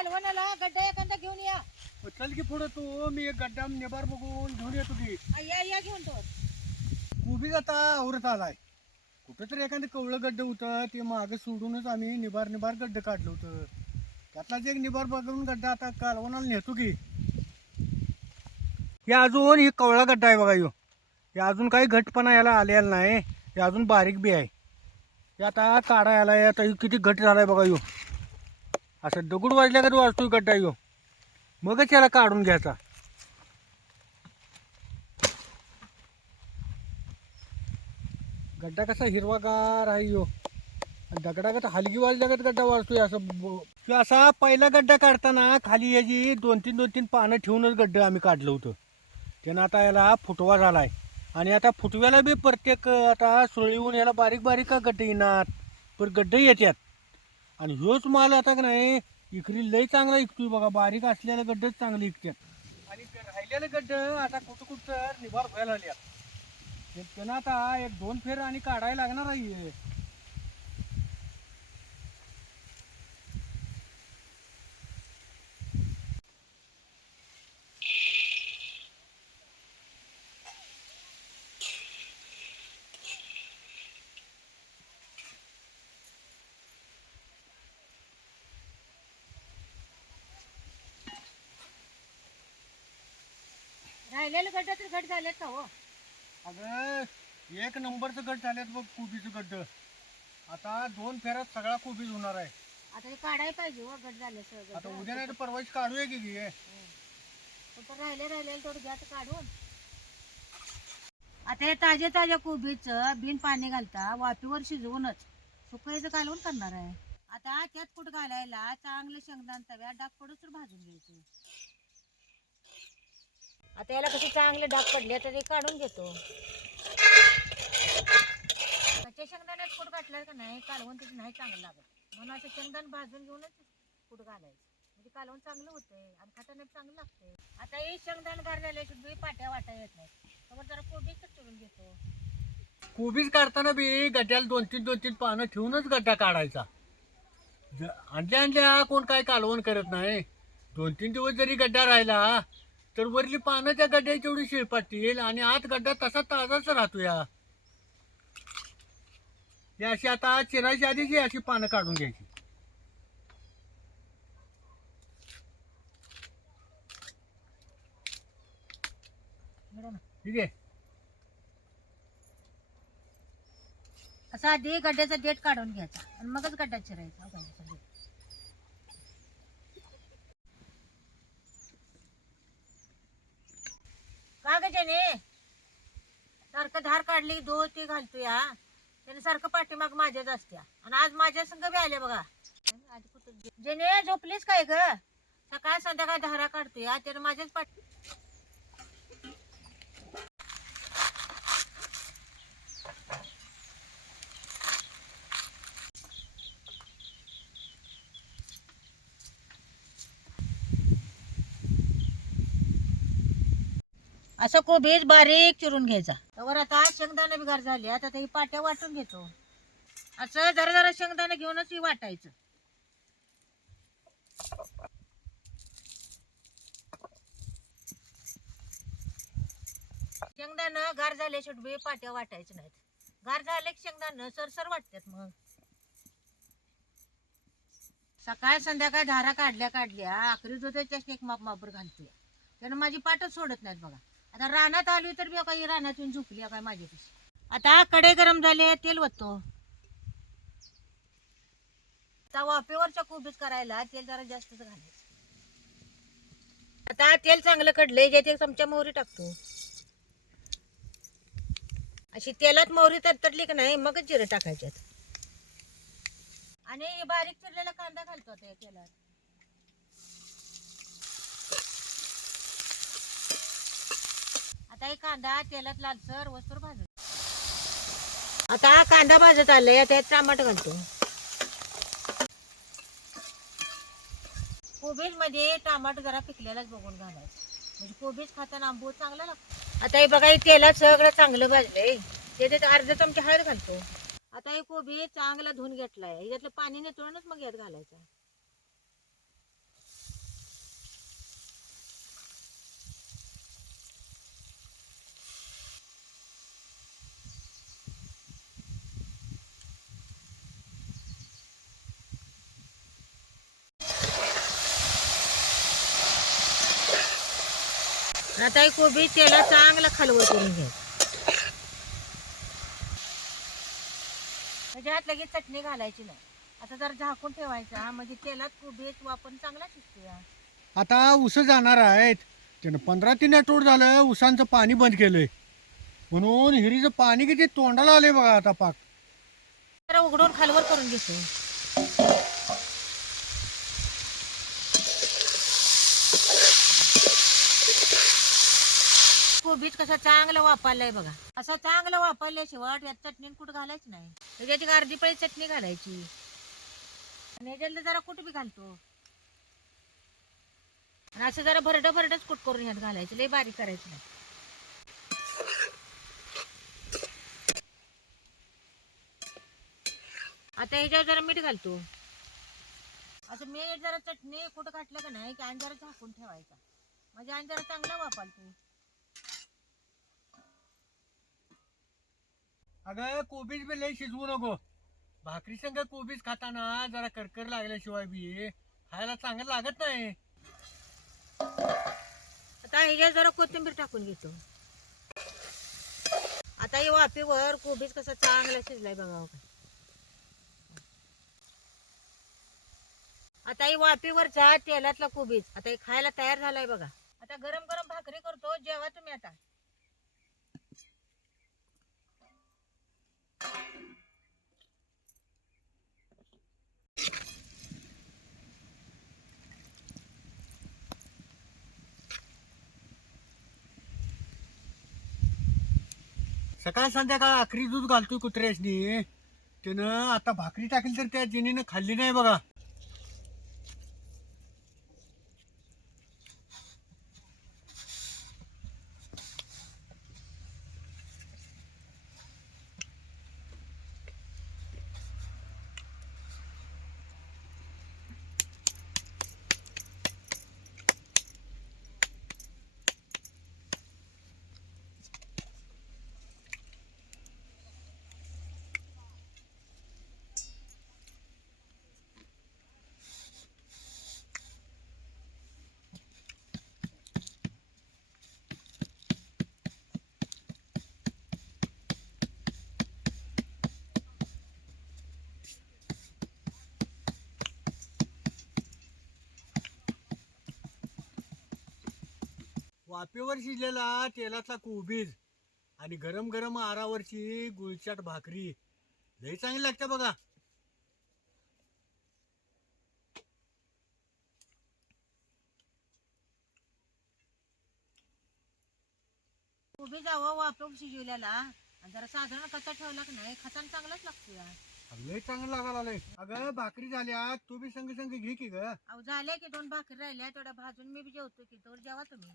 कालवणाला गड्डा एखादा घेऊन या. चल की पुढे तू मी एक गड्डा निबार बघून घेऊन येतो की. आ, या या घेऊन तो. कुबीज आता आवरत आलाय. कुठेतरी एखादं कवळं गड्ड होतं ते मागे सोडूनच आम्ही निबार निबार गड्ड काढलं होतं. त्यातलाच एक निबार बघून गड्डा आता कालवणाला नेतो की. हे अजून ही कवळा गड्डा आहे बघा ह्यो. हे अजून काही घटपणा याला आलेला नाही. हे अजून बारीक बी आहे. हे आता काढा याला आता ह्यो किती घट झालाय बघा ह्यो. असं दगड वाजल्या कधी वाजतोय गड्डा येऊ मगच याला काढून घ्यायचा. गड्डा कसा हिरवागार आहे यो. आणि दगडागत हलगी वाजल्यागत गड्डा वाजतोय असं असा पहिला गड्डा काढताना खाली याची दोन तीन दोन तीन पानं ठेवूनच गड्डा आम्ही काढलं होतं. त्यानं आता याला फुटवा झालाय. आणि आता फुटव्याला बी प्रत्येक आता सुरळीहून याला बारीक बारीक का गड्डे येणार. पण गड्डे येतात आणि ह्योच माल आता का नाही इकरी लय चांगला इकतोय बघा बारीक असलेले गड्डेच चांगले इकतात आणि राहिलेलं राहिलेले गड्ड आता कुठं कुठं निभार व्हायला लागल्यात. ते त्यांना आता एक दोन फेर आणि काढायला लागणार आहे राहिलेलं गड्डा तर झालेत का हो? अगं एक नंबरचं गट झालेत बघ कोबीचं गड्ड. आता दोन फेऱ्यात सगळा कोबीज होणार आहे. आता हे काढायला पाहिजे हो गट झाले सगळं आता उद्या नाही तर परवाच काढूया की घे. राहिले राहिले थोडं घ्या तर काढून. आता हे ताजे ताज्या कोबीचं बिन पाणी घालता वाफीवर शिजवूनच. सुकायचं कालवून करणार आहे. आता त्यात कुठं घालायला? चांगलं शेंगदाण तव्यात डाग पडूच भाजून घ्यायचं. आता याला कसे चांगले डाग पडले तर ते काढून घेतो. कच्च्या शेंगदाण्यात कुठ घातलं का नाही कालवून त्याचं नाही चांगलं लागत. म्हणून असं शेंगदाण भाजून घेऊनच कुठं घालायचं. म्हणजे कालवून चांगलं होतंय आणि खाताना चांगलं लागतंय. आता हे शेंगदाण गार झाले की बी पाट्या वाटा येत नाही त्यामुळे जरा कोबीच चिरून घेतो. कोबीज काढताना बी गड्ड्याला दोन तीन दोन तीन पानं ठेवूनच गड्डा काढायचा. आणल्या आणल्या कोण काय कालवण करत नाही. दोन तीन दिवस जरी गड्डा राहिला तर वरली पानं त्या गड्ड्याची तेवढी शिळपाटतील आणि आत गड्डा तसा ताजाच राहतो या अशी आता चिरायची आधीच अशी पानं काढून घ्यायची. ठीक आहे? असं आधी गड्ड्याचा डेट काढून घ्यायचा आणि मगच गड्डा चिरायचा. त्याने. सारखं धार काढली दो ती घालतो या त्याने सारखं पाठीमाग माझ्याच असत्या. आणि आज माझ्या संग बी आले बघा. आज कुठं- जेने झोपलीस काय ग? सकाळ संध्याकाळ धारा काढतोय हा, त्याने माझ्याच पाठी असं कोबीज बारीक चिरून घ्यायचा तर आता शेंगदाणा बिगार झाले आता ही पाट्या वाटून घेतो. असं जरा जरा शेंगदाणा घेऊनच वाटायचं. शेंगदाणं गार झाले शेवटी पाट्या वाटायचं नाहीत. गार झाले की शेंगदाणं सरसर वाटतात मग. सकाळ संध्याकाळ धारा काढल्या काढल्या आखरी दुधाच्या एक माप मापर घालते त्यानं माझी पाटच सोडत नाहीत बघा. आता रानात आली तर बी काही रानातून येऊन झोपली काय माझ्यापाशी. आता कडे गरम झाले तेल वतो आता वाफेवरच्या कोबीज करायला तेल जरा जास्तच घालायचं. आता तेल चांगलं कडलंय जे ते चमचा मोहरी टाकतो. अशी तेलात मोहरी तडतडली की नाही मगच जिरं टाकायच्यात. आणि बारीक चिरलेला कांदा घालतो त्या तेलात. आता हे कांदा तेलात लालसर वस्तूर भाजत आता कांदा भाजत आलाय त्यात टमाटर घालतो. कोबीजमध्ये टमाटर जरा पिकलेलाच बघून घालायचं. म्हणजे कोबीज खाताना आंबूस चांगला लागतो. आता हे बघा हे तेलात सगळं चांगलं भाजलंय. त्याच्यात अर्धा चमचा हळद घालतो. आता हे कोबी चांगला धुवून घेतलाय. ह्याच्यातलं पाणी नितळूनच मग यात घालायचं. आता ही कोबी तेला चांगला खालवं करून घ्या त्याच्यात लगेच चटणी घालायची नाही. आता जर झाकून ठेवायचा. म्हणजे तेलात कोबीच वापरून चांगला शिजतो या आता उस जाणार आहेत. त्यानं पंधरा तीन आठवड झालं उसांचं पाणी बंद केलंय. म्हणून हिरीचं पाणी किती तोंडाला आले बघा आता पाक. जरा उघडून खालवर करून घेतो. कोबीज कसं चांगलं वापरलंय बघा. असं चांगलं वापरलंय वापरल्याशिवाय यात चटणी कुठं घालायची नाही. म्हणजे त्याची अर्धी पळी चटणी घालायची. आणि ह्याच्यातलं जरा कुठं बी घालतो. आणि असं जरा भरड भरडच कुट करून ह्यात घालायचं. लय बारीक करायचं नाही. आता ह्याच्यावर जरा मीठ घालतो. असं मीठ जरा चटणी कुठं घातलं का नाही की आणि जरा झाकून ठेवायचा. म्हणजे आणि जरा चांगला वापरतो. अगं कोबीज बी लय शिजवू नको. भाकरी संग कोबीज खाताना जरा करकर लागल्याशिवाय बी खायला चांगलं लागत नाही. आता ह्याच्यावर जरा कोथिंबीर टाकून घेतो. आता हे वाफेवर कोबीज कसा चांगला शिजलाय बघा का आता ही वाफेवरचा तेलातला कोबीज आता हे खायला तयार झालाय बघा. आता गरम गरम भाकरी करतो जेवा तुम्ही आता. सकाळ संध्याकाळ आखरी दूध घालतोय कुत्र्यासनी. त्यानं आता भाकरी टाकली तर त्या जिनीनं खाल्ली नाही बघा. वाफेवर शिजलेला तेलातला कोबीज आणि गरम गरम आरावरची गुळचाट भाकरी. लई चांगली लागते बघा. कोबीज हवा वाफेवर शिजवलेला. आणि जरा साधारण कसा ठेवला का नाही खाताना चांगलाच लागतो या लई चांगलं लागायला आलंय अगं भाकरी झाल्या तू बी संग संग घे की ग. अहो झाले की दोन भाकरी राहिल्या तेवढ्या भाजून मी बी जेवतो की तर जेवा तुम्ही.